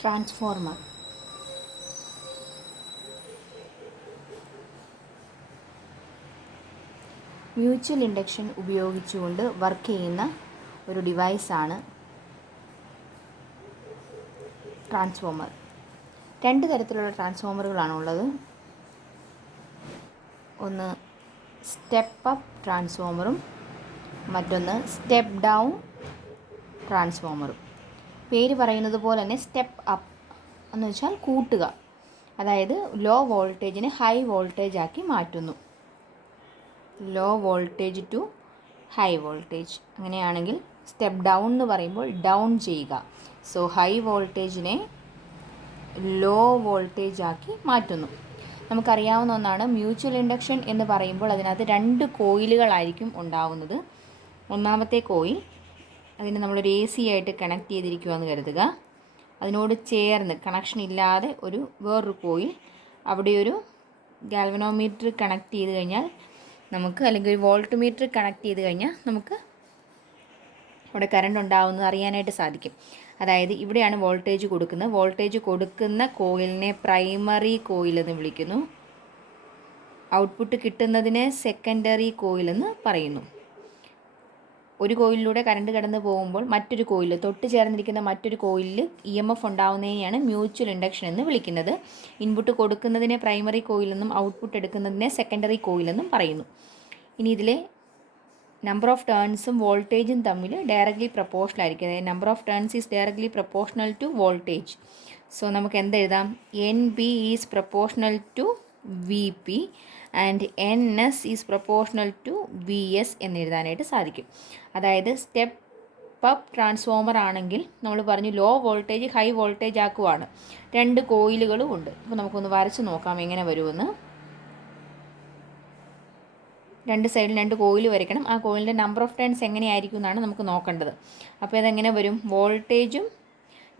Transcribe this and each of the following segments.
Transformer. Mutual induction ഉപയോഗിച്ചുകൊണ്ട് work ചെയ്യുന്ന ഒരു ഡിവൈസാണ് ട്രാൻസ്ഫോർമർ. രണ്ട് തരത്തിലുള്ള ട്രാൻസ്ഫോമറുകളാണുള്ളത്. ഒന്ന് സ്റ്റെപ്പ് അപ്പ് ട്രാൻസ്ഫോമറും മറ്റൊന്ന് സ്റ്റെപ്പ് ഡൗൺ ട്രാൻസ്ഫോമറും. പേര് പറയുന്നത് പോലെ തന്നെ സ്റ്റെപ്പ് അപ്പ് എന്ന് വെച്ചാൽ കൂട്ടുക, അതായത് ലോ വോൾട്ടേജിനെ ഹൈ വോൾട്ടേജ് ആക്കി മാറ്റുന്നു. Low voltage to high voltage. അങ്ങനെയാണെങ്കിൽ സ്റ്റെപ്പ് ഡൗൺ എന്ന് പറയുമ്പോൾ ഡൗൺ ചെയ്യുക. സോ ഹൈ വോൾട്ടേജിനെ ലോ വോൾട്ടേജ് ആക്കി മാറ്റുന്നു. നമുക്കറിയാവുന്ന ഒന്നാണ് മ്യൂച്വൽ ഇൻഡക്ഷൻ എന്ന് പറയുമ്പോൾ അതിനകത്ത് രണ്ട് കോയിലുകളായിരിക്കും ഉണ്ടാവുന്നത്. ഒന്നാമത്തെ കോയിൽ അതിന് നമ്മളൊരു AC ആയിട്ട് കണക്ട് ചെയ്തിരിക്കുകയെന്ന് കരുതുക. അതിനോട് ചേർന്ന് കണക്ഷൻ ഇല്ലാതെ വേറൊരു കോയിൽ, അവിടെ ഒരു ഗാൽവനോമീറ്റർ കണക്ട് ചെയ്ത് കഴിഞ്ഞാൽ നമുക്ക്, അല്ലെങ്കിൽ ഒരു വോൾട്ട് മീറ്റർ കണക്ട് ചെയ്ത് കഴിഞ്ഞാൽ നമുക്ക് അവിടെ കറണ്ട് ഉണ്ടാവുന്നത് അറിയാനായിട്ട് സാധിക്കും. അതായത് ഇവിടെയാണ് വോൾട്ടേജ് കൊടുക്കുന്നത്. വോൾട്ടേജ് കൊടുക്കുന്ന കോയിലിനെ പ്രൈമറി കോയിൽ എന്ന് വിളിക്കുന്നു. ഔട്ട്പുട്ട് കിട്ടുന്നതിനെ സെക്കൻഡറി കോയിൽ എന്ന് പറയുന്നു. ഒരു കോയിലിലൂടെ കറണ്ട് കടന്നു പോകുമ്പോൾ മറ്റൊരു കോയിൽ, തൊട്ട് ചേർന്നിരിക്കുന്ന മറ്റൊരു കോയിലിൽ EMF ഉണ്ടാവുന്നതിനെയാണ് മ്യൂച്വൽ ഇൻഡക്ഷൻ എന്ന് വിളിക്കുന്നത്. ഇൻപുട്ട് കൊടുക്കുന്നതിനെ പ്രൈമറി കോയിലെന്നും ഔട്ട്പുട്ട് എടുക്കുന്നതിനെ സെക്കൻഡറി കോയിലെന്നും പറയുന്നു. ഇനി ഇതിലെ നമ്പർ ഓഫ് ടേൺസും വോൾട്ടേജും തമ്മിൽ ഡയറക്ട്ലി പ്രപ്പോർഷണൽ ആയിരിക്കും. അതായത് number of turns is directly proportional to voltage. So നമുക്ക് എന്തെഴുതാം? NB is proportional to VP and NS is proportional to VS എന്നെഴുതാനായിട്ട് സാധിക്കും. അതായത് സ്റ്റെപ്പ് അപ്പ് ട്രാൻസ്ഫോമർ ആണെങ്കിൽ നമ്മൾ പറഞ്ഞു ലോ വോൾട്ടേജ് ഹൈ വോൾട്ടേജ് ആക്കുവാണ്. രണ്ട് കോയിലുകളും ഉണ്ട്. അപ്പോൾ നമുക്കൊന്ന് വരച്ച് നോക്കാം എങ്ങനെ വരുമെന്ന്. രണ്ട് സൈഡിൽ രണ്ട് കോയിൽ വരയ്ക്കണം. ആ കോയിലിൻ്റെ നമ്പർ ഓഫ് ടേൺസ് എങ്ങനെയായിരിക്കും എന്നാണ് നമുക്ക് നോക്കേണ്ടത്. അപ്പോൾ ഇതെങ്ങനെ വരും? വോൾട്ടേജും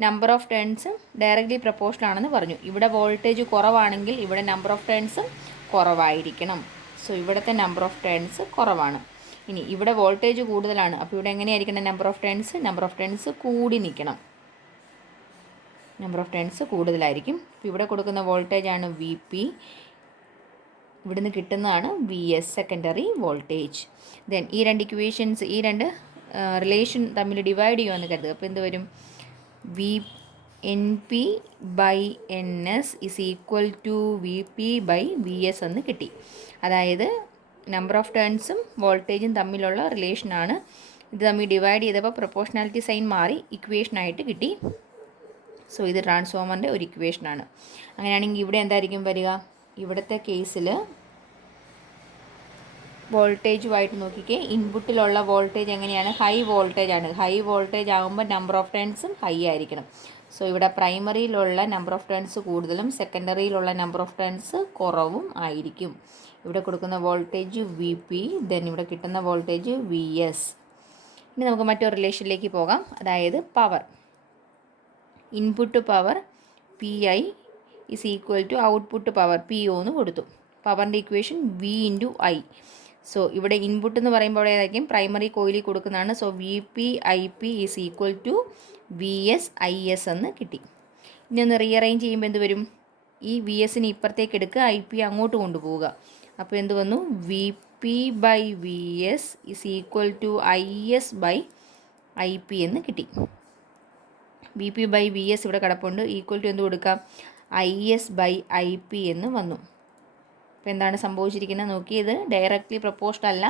നമ്പർ ഓഫ് ടേൺസും ഡയറക്ട്ലി പ്രപ്പോർഷണൽ ആണെന്ന് പറഞ്ഞു. ഇവിടെ വോൾട്ടേജ് കുറവാണെങ്കിൽ ഇവിടെ നമ്പർ ഓഫ് ടേൺസും കുറവായിരിക്കണം. സോ ഇവിടുത്തെ നമ്പർ ഓഫ് ടേൺസ് കുറവാണ്. ഇനി ഇവിടെ വോൾട്ടേജ് കൂടുതലാണ്. അപ്പോൾ ഇവിടെ എങ്ങനെയായിരിക്കണം number of turns? Number of turns കൂടി നിൽക്കണം. നമ്പർ ഓഫ് ടേൺസ് കൂടുതലായിരിക്കും. അപ്പോൾ ഇവിടെ കൊടുക്കുന്ന വോൾട്ടേജാണ് VP, ഇവിടുന്ന് കിട്ടുന്നതാണ് VS, സെക്കൻഡറി വോൾട്ടേജ്. ദെൻ ഈ രണ്ട് ഇക്വേഷൻസ്, ഈ രണ്ട് റിലേഷൻ തമ്മിൽ ഡിവൈഡ് ചെയ്യുമെന്ന് കരുതുക. അപ്പോൾ എന്ത് വരും? NP/NS is equal to VP/VS എന്ന് കിട്ടി. അതായത് നമ്പർ ഓഫ് ടേൺസും വോൾട്ടേജും തമ്മിലുള്ള റിലേഷനാണ്. ഇത് തമ്മിൽ ഡിവൈഡ് ചെയ്തപ്പോൾ പ്രൊപ്പോർഷണാലിറ്റി സൈൻ മാറി ഇക്വേഷനായിട്ട് കിട്ടി. സോ ഇത് ട്രാൻസ്ഫോമറിൻ്റെ ഒരു ഇക്വേഷനാണ്. അങ്ങനെയാണെങ്കിൽ ഇവിടെ എന്തായിരിക്കും വരിക? ഇവിടുത്തെ കേസിൽ വോൾട്ടേജുമായിട്ട് നോക്കിക്കേ. ഇൻപുട്ടിലുള്ള വോൾട്ടേജ് എങ്ങനെയാണ്? ഹൈ വോൾട്ടേജ് ആണ്. ഹൈ വോൾട്ടേജ് ആകുമ്പോൾ നമ്പർ ഓഫ് ടേൺസും ഹൈ ആയിരിക്കണം. സോ ഇവിടെ പ്രൈമറിയിലുള്ള നമ്പർ ഓഫ് ടേൺസ് കൂടുതലും സെക്കൻഡറിയിലുള്ള നമ്പർ ഓഫ് ടേൺസ് കുറവും ആയിരിക്കും. ഇവിടെ കൊടുക്കുന്ന വോൾട്ടേജ് VP, ദെൻ ഇവിടെ കിട്ടുന്ന വോൾട്ടേജ് VS. ഇനി നമുക്ക് മറ്റൊരു റിലേഷനിലേക്ക് പോകാം. അതായത് power. Input power PI is equal to output power PO എന്ന് കൊടുത്തു. പവറിൻ്റെ ഇക്വേഷൻ V/I. സോ ഇവിടെ ഇൻപുട്ട് എന്ന് പറയുമ്പോൾ ഏതായിരിക്കും? പ്രൈമറി കോയിലിൽ കൊടുക്കുന്നതാണ്. So VP/IP is equal to VS/IS എന്ന് കിട്ടി. ഇനി ഒന്ന് റീഅറേഞ്ച് ചെയ്യുമ്പോൾ എന്ത് വരും? ഈ VSന് ഇപ്പുറത്തേക്ക് എടുക്കുക, IP അങ്ങോട്ട് കൊണ്ടുപോവുക. അപ്പോൾ എന്ത് വന്നു? VP/VS is equal to IS/IP എന്ന് കിട്ടി. VP/VS ഇവിടെ കിടപ്പുണ്ട്. ഈക്വൽ ടു എന്ത് കൊടുക്കാം? IS/IP എന്ന് വന്നു. അപ്പോൾ എന്താണ് സംഭവിച്ചിരിക്കുന്നത് നോക്കി. ഇത് ഡയറക്റ്റ്ലി പ്രപ്പോർഷണൽ അല്ല,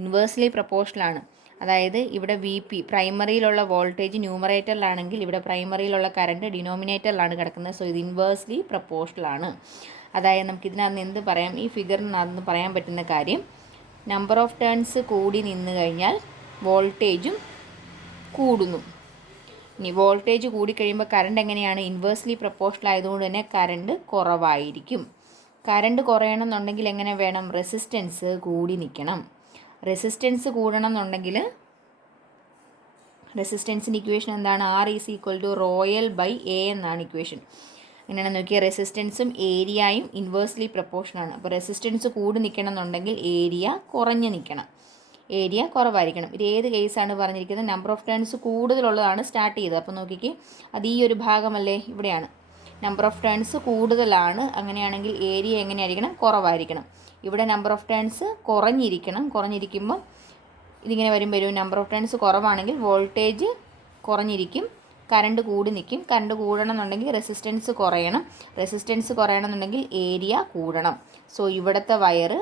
ഇൻവേഴ്സ്ലി പ്രപ്പോർഷണൽ ആണ്. അതായത് ഇവിടെ VP പ്രൈമറിയിലുള്ള വോൾട്ടേജ് ന്യൂമറേറ്ററിലാണെങ്കിൽ ഇവിടെ പ്രൈമറിയിലുള്ള കറണ്ട് ഡിനോമിനേറ്ററിലാണ് കിടക്കുന്നത്. സോ ഇത് ഇൻവേഴ്സ്ലി പ്രപ്പോർഷണൽ ആണ്. അതായത് നമുക്ക് ഇതിനകത്ത് എന്ത് പറയാം? ഈ ഫിഗറിനകത്ത് പറയാൻ പറ്റുന്ന കാര്യം, നമ്പർ ഓഫ് ടേൺസ് കൂടി നിന്ന് കഴിഞ്ഞാൽ വോൾട്ടേജും കൂടുന്നു. ഇനി വോൾട്ടേജ് കൂടിക്കഴിയുമ്പോൾ കറണ്ട് എങ്ങനെയാണ്? ഇൻവേഴ്സ്ലി പ്രപ്പോർഷണൽ ആയതുകൊണ്ട് തന്നെ കറണ്ട് കുറവായിരിക്കും. കറണ്ട് കുറയണമെന്നുണ്ടെങ്കിൽ എങ്ങനെ വേണം? റെസിസ്റ്റൻസ് കൂടി നിൽക്കണം. റെസിസ്റ്റൻസ് കൂടണം എന്നുണ്ടെങ്കിൽ റെസിസ്റ്റൻസിൻ്റെ ഇക്വേഷൻ എന്താണ്? R is equal to ρL/A എന്നാണ് ഇക്വേഷൻ. അങ്ങനെയാണ് നോക്കിയാൽ റെസിസ്റ്റൻസും ഏരിയയും ഇൻവേഴ്സ്ലി പ്രപ്പോർഷനാണ്. അപ്പോൾ റെസിസ്റ്റൻസ് കൂടി നിൽക്കണം എന്നുണ്ടെങ്കിൽ ഏരിയ കുറഞ്ഞ് നിൽക്കണം. ഏരിയ കുറവായിരിക്കണം. ഇത് ഏത് കേസാണ് പറഞ്ഞിരിക്കുന്നത്? നമ്പർ ഓഫ് ടേൺസ് കൂടുതലുള്ളതാണ് സ്റ്റാർട്ട് ചെയ്തത്. അപ്പോൾ നോക്കിക്കേ, അത് ഈ ഒരു ഭാഗമല്ലേ, ഇവിടെയാണ്. നമ്പർ ഓഫ് ടേൺസ് കൂടുതലാണ്, അങ്ങനെയാണെങ്കിൽ ഏരിയ എങ്ങനെയായിരിക്കണം? കുറവായിരിക്കണം. ഇവിടെ നമ്പർ ഓഫ് ടേൺസ് കുറഞ്ഞിരിക്കുമ്പോൾ ഇതിങ്ങനെ വരുമ്പോൾ നമ്പർ ഓഫ് ടേൺസ് കുറവാണെങ്കിൽ വോൾട്ടേജ് കുറഞ്ഞിരിക്കും, കറണ്ട് കൂടി നിൽക്കും. കറണ്ട് കൂടണം എന്നുണ്ടെങ്കിൽ റെസിസ്റ്റൻസ് കുറയണമെന്നുണ്ടെങ്കിൽ ഏരിയ കൂടണം. സോ ഇവിടുത്തെ വയറ്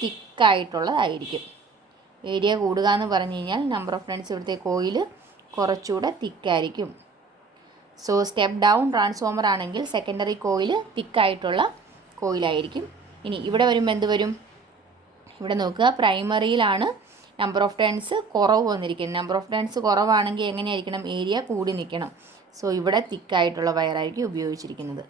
തിക്കായിട്ടുള്ളതായിരിക്കും. ഏരിയ കൂടുക എന്ന് പറഞ്ഞു കഴിഞ്ഞാൽ നമ്പർ ഓഫ് ടേൺസ് ഇവിടുത്തെ കോയിൽ കുറച്ചുകൂടെ തിക്കായിരിക്കും. സോ സ്റ്റെപ്പ് ഡൗൺ ട്രാൻസ്ഫോമർ ആണെങ്കിൽ സെക്കൻഡറി കോയിൽ തിക്കായിട്ടുള്ള കോയിലായിരിക്കും. ഇനി ഇവിടെ വരുമ്പോൾ എന്ത് വരും? ഇവിടെ നോക്കുക, പ്രൈമറിയിലാണ് നമ്പർ ഓഫ് ടേൺസ് കുറവ് വന്നിരിക്കുന്നത്. നമ്പർ ഓഫ് ടേൺസ് കുറവാണെങ്കിൽ എങ്ങനെയായിരിക്കണം? ഏരിയ കൂടി നിൽക്കണം. സോ ഇവിടെ തിക്കായിട്ടുള്ള വയറായിരിക്കും ഉപയോഗിച്ചിരിക്കുന്നത്.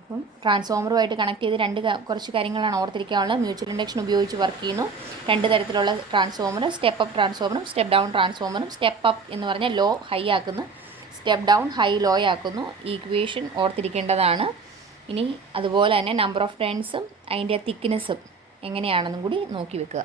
അപ്പം ട്രാൻസ്ഫോമറുമായിട്ട് കണക്ട് ചെയ്ത് കുറച്ച് കാര്യങ്ങളാണ് ഓർത്തിരിക്കാനുള്ളത്. മ്യൂച്വൽ ഇൻഡക്ഷൻ ഉപയോഗിച്ച് വർക്ക് ചെയ്യുന്നു. 2 തരത്തിലുള്ള ട്രാൻസ്ഫോമർ, സ്റ്റെപ്പ് അപ്പ് ട്രാൻസ്ഫോമറും സ്റ്റെപ്പ് ഡൗൺ ട്രാൻസ്ഫോമറും. സ്റ്റെപ്പ് അപ്പ് എന്ന് പറഞ്ഞാൽ ലോ ഹൈ ആക്കുന്നു, സ്റ്റെപ്പ് ഡൗൺ ഹൈ ലോ ആക്കുന്നു. ഈക്വേഷൻ ഓർത്തിരിക്കേണ്ടതാണ്. ഇനി അതുപോലെ തന്നെ നമ്പർ ഓഫ് ടേൺസും അതിൻ്റെ തിക്നെസ്സും എങ്ങനെയാണെന്നും കൂടി നോക്കി വെക്കുക.